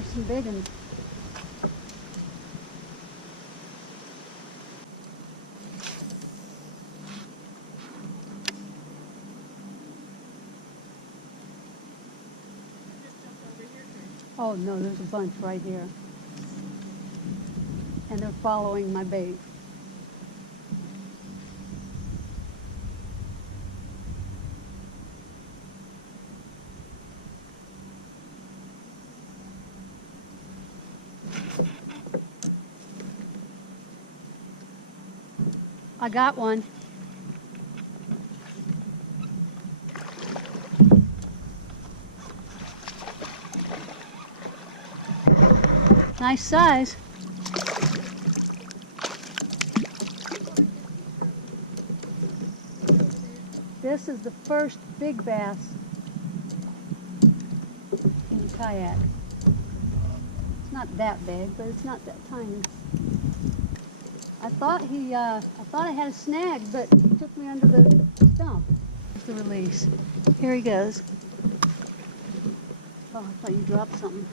there's some big ones. Oh no, there's a bunch right here. And they're following my bait. I got one. Nice size. This is the first big bass in the kayak. It's not that big, but it's not that tiny. I thought I had a snag, but he took me under the stump. Here's the release. Here he goes. Oh, I thought you dropped something.